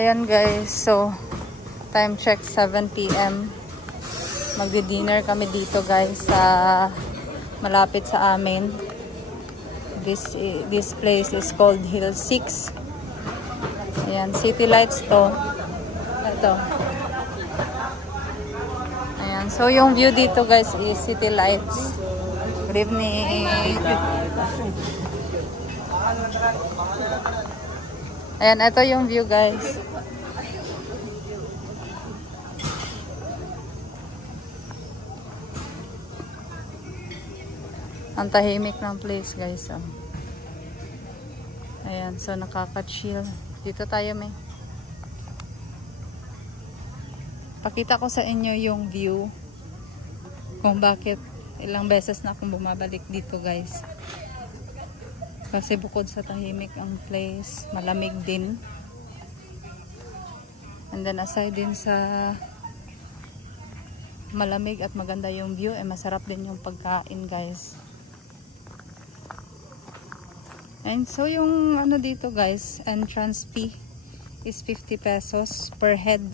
Ayan guys, so time check 7 PM. Magdi-dinner kami dito guys sa malapit sa amin. This place is called Hill 6. Ayan, city lights to. Ito. Ayan, so yung view dito guys is city lights. Good evening. Ayan, ito yung view guys. Ang tahimik ng place guys. Oh. Ayan, so nakaka-chill. Dito tayo may. Pakita ko sa inyo yung view. Kung bakit ilang beses na akong bumabalik dito guys. Kasi bukod sa tahimik ang place, malamig din. And then aside din sa malamig at maganda yung view, masarap din yung pagkain guys. And so yung ano dito guys, entrance fee is 50 pesos per head.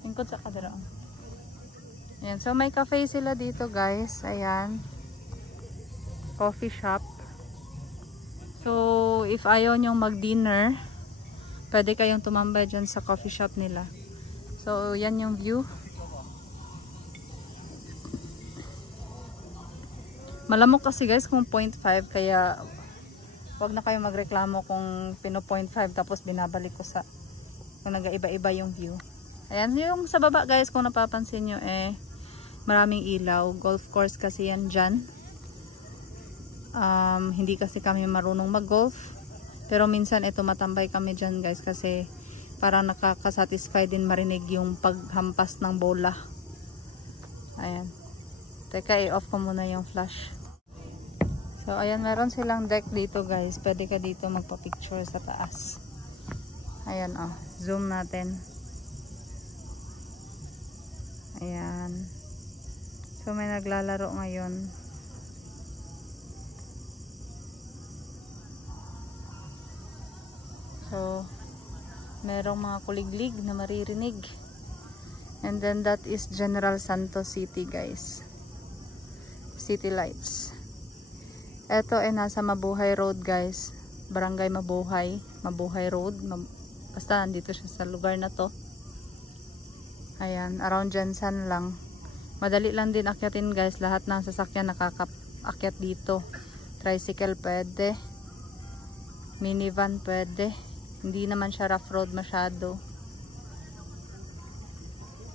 Tingkod sa kadra. Ayan, so may cafe sila dito guys. Ayan. Coffee shop. So if ayaw nyong mag-dinner, pwede kayong tumambay dyan sa coffee shop nila. So yan yung view. Malamok kasi guys kung 0.5, kaya wag na kayong magreklamo kung pino 0.5 tapos binabalik ko sa kung nag-iba-iba yung view. Ayan, yung sa baba guys, kung napapansin nyo maraming ilaw. Golf course kasi yan dyan. Hindi kasi kami marunong mag-golf. Pero minsan ito matambay kami dyan guys kasi parang nakakasatisfy din marinig yung paghampas ng bola. Ayan. Teka, i-off ko muna yung flash. So ayan, meron silang deck dito guys. Pwede ka dito magpa-picture sa taas. Ayan oh, zoom natin. Ayan. So may naglalaro ngayon. So merong mga kuliglig na maririnig. And then that is General Santos City guys. City lights. Ito nasa Mabuhay Road guys. Barangay Mabuhay. Mabuhay Road. Basta nandito siya sa lugar na to. Ayan, around Jensen lang. Madali lang din akyatin guys. Lahat ng sasakyan nakaka-akyat dito. Tricycle pwede. Minivan pwede. Hindi naman siya rough road masyado.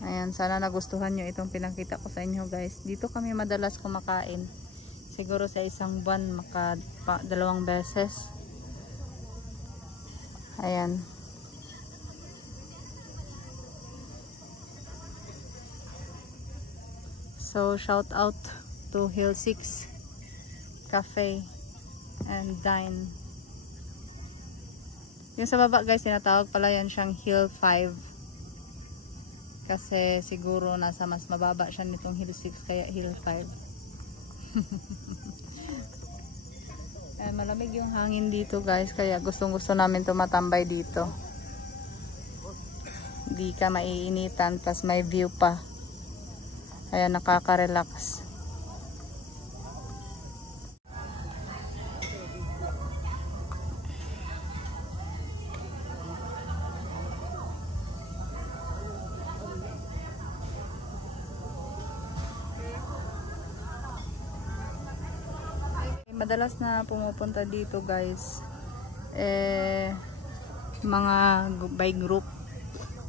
Ayan, sana nagustuhan nyo itong pinakita ko sa inyo guys. Dito kami madalas kumakain. Siguro sa isang buwan dalawang beses. Ayan. So shout out to Hill 6 Cafe and Dine. Yung sa baba guys, tinatawag pala yan siyang Hill 5. Kasi siguro nasa mas mababa siya nitong Hill 6 kaya Hill 5. Malamig yung hangin dito guys, kaya gustong gusto namin tumatambay dito. Hindi ka maiinitan, plus may view pa. Kaya nakaka-relax. Madalas na pumupunta dito guys mga by group,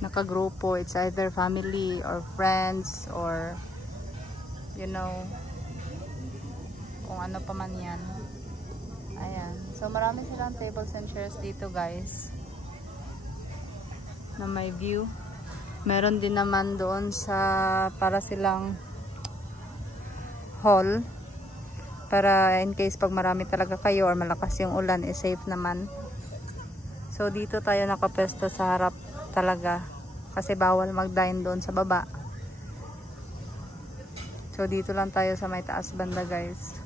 nakagrupo. It's either family or friends or you know kung ano pa man yan. Ayan, so marami silang tables and chairs dito guys na may view. Meron din naman doon sa para silang hall para in case pag marami talaga kayo or malakas yung ulan, safe naman. So dito tayo nakapesto sa harap talaga kasi bawal mag-dine doon sa baba. So dito lang tayo sa may taas banda guys.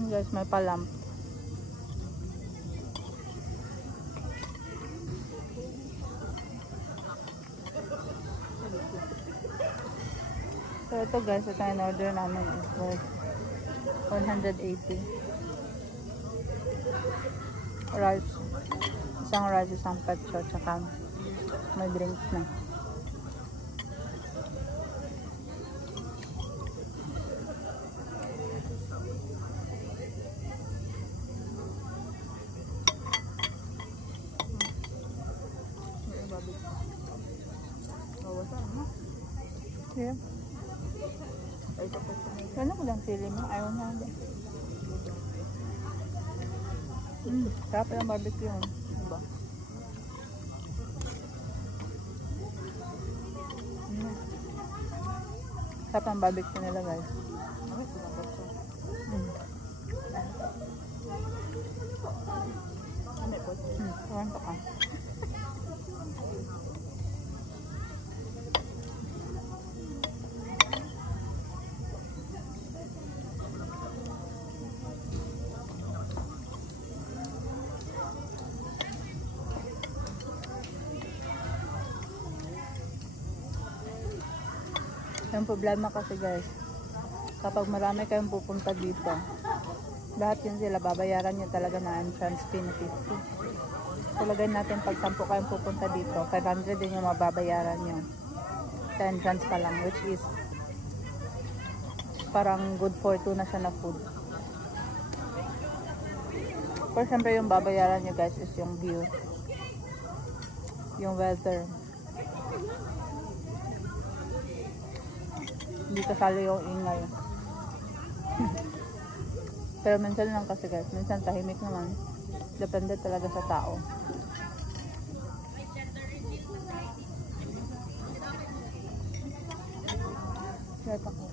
Ayan guys, may palamp. So ito guys, ito yung order namin is worth 180. Rice. Isang rice, isang petso, tsaka may drinks na. Yeah. Ano ko lang sili mo? Ayaw na. Sarap yung barbecue yun. Diba? Sarap ang barbecue nila guys. Kuhan pa ka. Yung problema kasi guys, kapag marami kayong pupunta dito, lahat yun sila, babayaran nyo talaga na entrance fee na 50. So lagay natin pag 10 kayong pupunta dito, 500 din yung mababayaran nyo sa entrance pa lang, which is parang good for 2 na siya na food. Pero syempre yung babayaran nyo guys is yung view, yung weather. Hindi kasali yung ingay. Pero minsan lang kasi guys, minsan tahimik naman. Depende talaga sa tao. Share pa ko.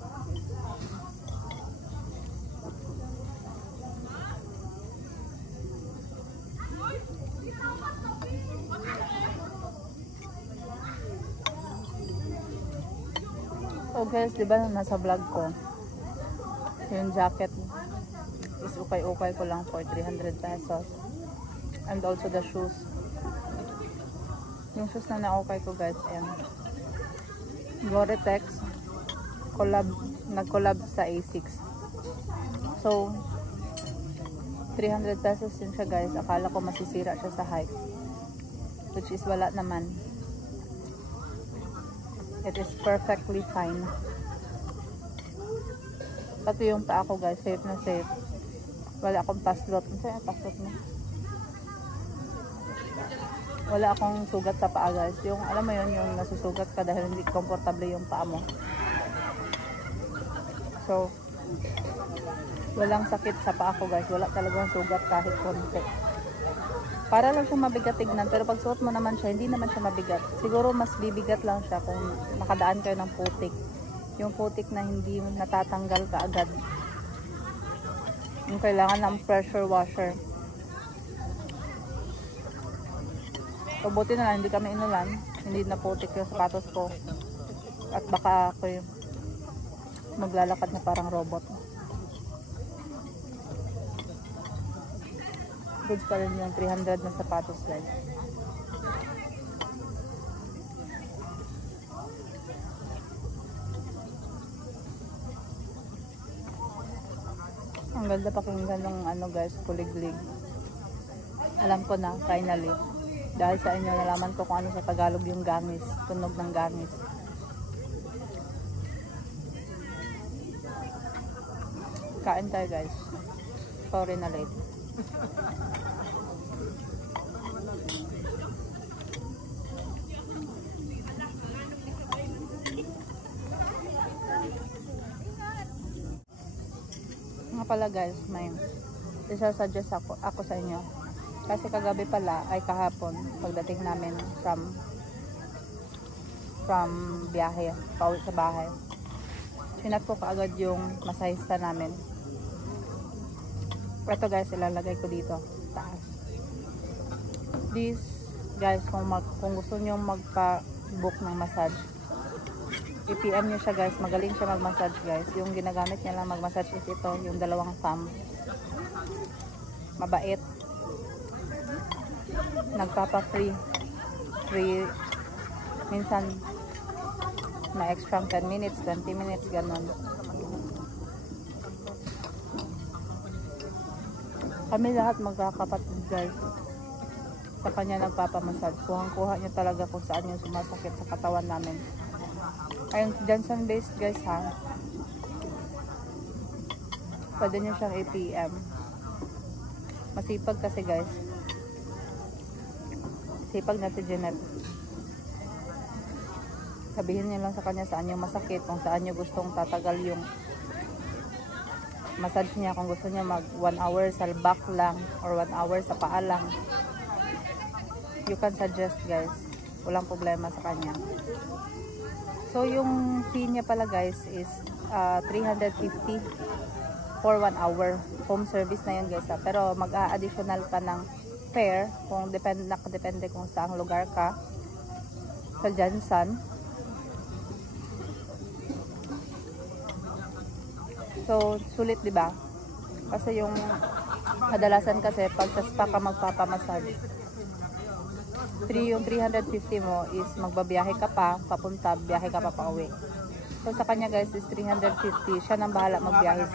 So guys, diba nasa vlog ko, yung jacket is ukay-ukay ko lang for 300 pesos. And also the shoes. Yung shoes na naukay ko guys, ayan. Gore-Tex, nag-collab sa A6. So, 300 pesos yun siya guys. Akala ko masisira siya sa hype. Which is wala naman. It is perfectly fine. Pati yung paa ko guys, safe na safe. Wala akong paslot. Ano sa'yo paslot mo? Wala akong sugat sa paa guys. Yung alam mo yun, yung nasusugat ka dahil hindi komportable yung paa mo. So, walang sakit sa paa ko guys. Wala talagang sugat kahit konti. Para lang siyang mabigat tignan, pero pag suot mo naman siya, hindi naman siya mabigat. Siguro mas bibigat lang siya kung nakadaan kayo ng putik. Yung putik na hindi natatanggal kaagad. Yung kailangan ng pressure washer. So buti na lang, hindi kami inulan. Hindi na putik yung sapatos ko. At baka ako yung maglalakad na parang robot. Goods pa rin yung 300 na sapatos guys. Ang ganda pakinggan ng ano guys, kuliglig. Alam ko na, finally. Dahil sa inyo, nalaman ko kung ano sa Tagalog yung gangis. Tunog ng gangis. Kain tayo guys. Sorry na late. Nga pala guys, may isa-suggest ako sa inyo. Kasi kagabi pala, ay kahapon, pagdating namin from biyahe, pauwi sa bahay. Sinat ko kaagad yung masahista namin. Ito guys, ilalagay ko dito taas. This guys, kung gusto nyo magpa-book ng massage, i-PM nyo siya guys. Magaling siya mag-massage guys. Yung ginagamit niya lang mag-massage is ito, yung dalawang thumb. Mabait. Nagpapa-free. Free. Minsan, na extra 10 minutes, 20 minutes, ganun. Kami lahat magkakapatid guys. Sa kanya nagpapamassage. Kuhang-kuha niya talaga kung saan yung sumasakit sa katawan namin. Ayun, Johnson based guys ha. Pwede niyo siyang APM. Masipag kasi guys. Sipag na si Jeanette. Sabihin niyo lang sa kanya saan yung masakit, kung saan niyo gustong tatagal yung massage niya. Kung gusto niya mag 1 hour sa back lang or 1 hour sa paa lang, you can suggest guys. Walang problema sa kanya. So yung fee niya pala guys is 350 for 1 hour. Home service na yun guys ha. Pero mag-a-additional ka ng fare kung nakadepende kung saang lugar ka sa Johnson. So sulit 'di ba? Kasi yung kadalasan kasi pag sa spa ka magpapamassage, yung 350 mo is magbabiyahe ka pa papunta, biyahe ka pa pauwi. So sa kanya guys is 350, siya nang bahala magbiyahe.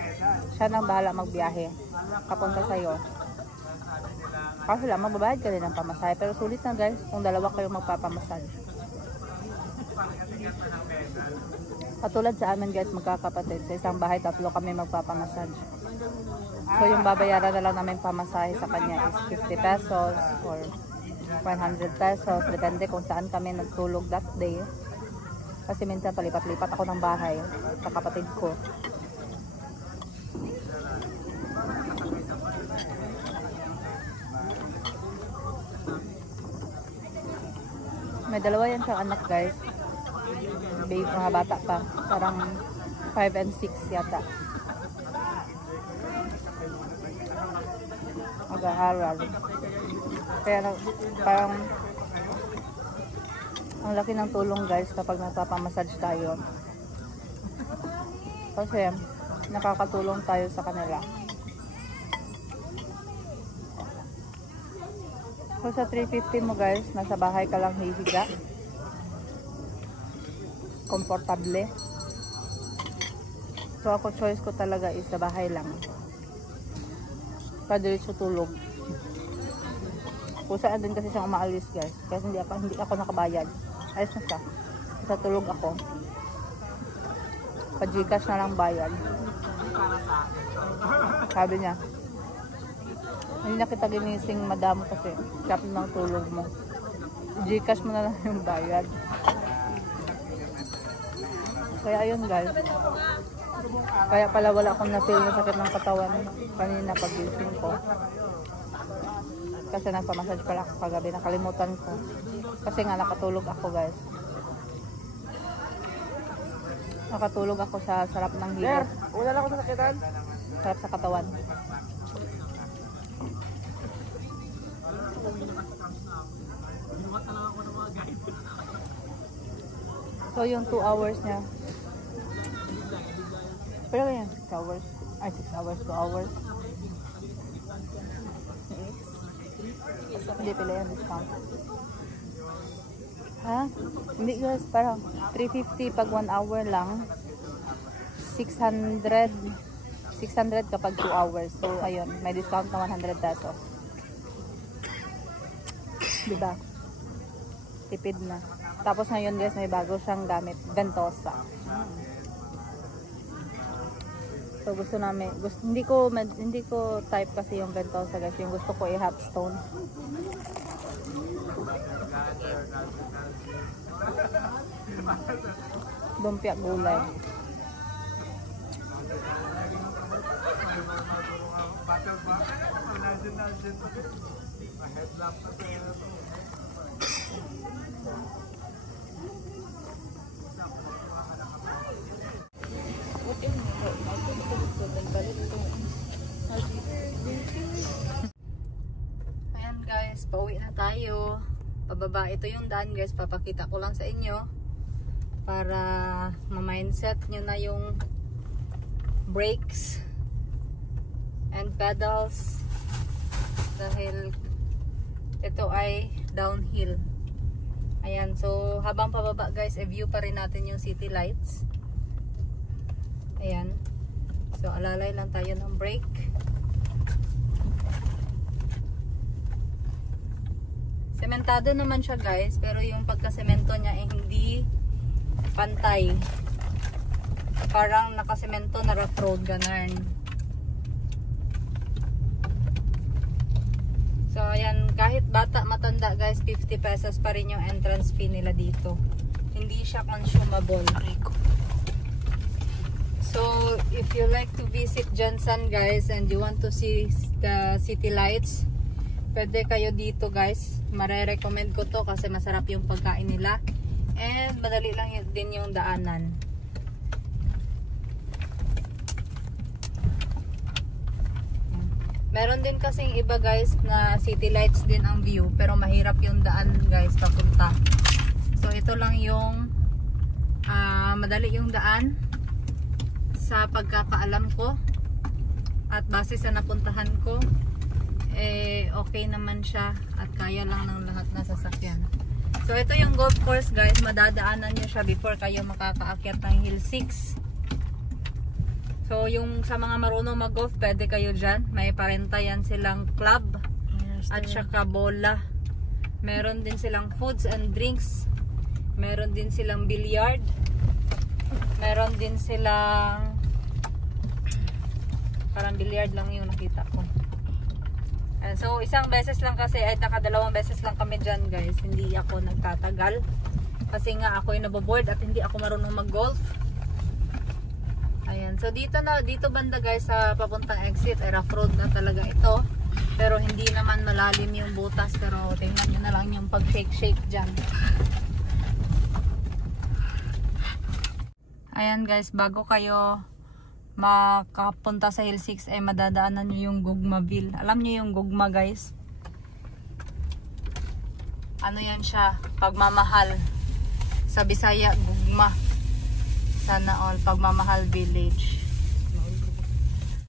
Siya nang bahala magbiyahe papunta sa iyo. Kasi lang magbabayad ka rin ng pamasahe, pero sulit na guys kung dalawa kayo magpapamassage. Katulad sa amin guys, magkakapatid, sa isang bahay 3 kami magpapamassage. So yung babayaran na lang namin pamasahe sa kanya is 50 pesos or 100 pesos, depende kung saan kami nagtulog that day. Kasi minsan palipat-lipat ako ng bahay sa kapatid ko. May 2 yan siyang anak guys. Babe, mga bata pa. Parang 5 and 6 yata. Mag-aaral. Pero parang ang laki ng tulong guys kapag nagpapamassage tayo. Kasi nakakatulong tayo sa kanila. So sa 350 mo guys, nasa bahay ka lang hihiga. Komportable. So ako choice ko talaga is sa bahay lang. Padiretso tulog. Kusaan din kasi siyang umaalis guys. Kasi hindi ako nakabayad. Ayos na siya. Sa tulog ako. Pa-Gcash na lang bayad. Sabi niya, hindi na kita ginising madam kasi cap ng tulog mo. Gcash mo na lang yung bayad. Kaya ayun guys. Kaya pala wala akong na-feel na sakit ng katawan kanina pag-gising ko. Kasi nagpamassage pala ako kagabi. Nakalimutan ko. Kasi nga nakatulog ako guys. Nakatulog ako sa sarap ng hilo. Una lang ako sa sakitan. Sarap sa katawan. So yung 2 hours niya. Pero yan 6 hours. Ay 6 hours, 2 hours. Hindi pala yan discount. Ha? Hindi guys, parang 350 pag 1 hour lang. 600 kapag 2 hours. So ayun, may discount na 100 pesos. Diba? Tipid na. Tapos ngayon guys, may bago siyang gamit, Ventosa. So gusto namin, hindi ko type kasi yung Ventosa guys. Yung gusto ko hot stone. Lumpia gulay. Ayan guys, pauwi na tayo. Pababa, ito yung daan guys, papakita ko lang sa inyo para ma-mindset nyo na yung brakes and pedals dahil ito ay downhill. Ayan, so habang pababa guys, view pa rin natin yung city lights. Ayan, so alalay lang tayo ng brake. Sementado naman siya guys, pero yung pagkasemento niya ay hindi pantay. Parang nakasemento na rough road, ganun. So ayan, kahit bata matanda guys, 50 pesos pa rin yung entrance fee nila dito. Hindi siya consumable. So if you like to visit Jansan guys and you want to see the city lights, pwede kayo dito guys. Mare-recommend ko to kasi masarap yung pagkain nila and madali lang din yung daanan. Meron din kasing iba guys na city lights din ang view, pero mahirap yung daan guys papunta. So ito lang yung madali yung daan sa pagkakaalam ko at base sa napuntahan ko, okay naman siya at kaya lang ng lahat na sasakyan. So ito yung golf course guys, madadaanan nyo siya before kayo makakaakyat ng Hill 6. So yung sa mga marunong mag-golf, pwede kayo dyan. May parentayan silang club at saka bola. Meron din silang foods and drinks. Meron din silang billiard. Meron din silang parang billiard lang yung nakita ko. And so isang beses lang kasi, ay nakadalawang beses lang kami dyan guys. Hindi ako nagtatagal kasi nga ako'y naboboard at hindi ako marunong mag-golf. Ayan, so dito banda guys sa papuntang exit ay rough road na talaga ito. Pero hindi naman malalim yung butas, pero tingnan nyo na lang yung pag-shake dyan. Ayan guys, bago kayo makapunta sa Hill 6 ay madadaanan nyo yung Gugmaville. Alam nyo yung Gugma guys? Ano yan siya? Pagmamahal. Sa Bisaya, Gugma. Sana all, Pagmamahal Village.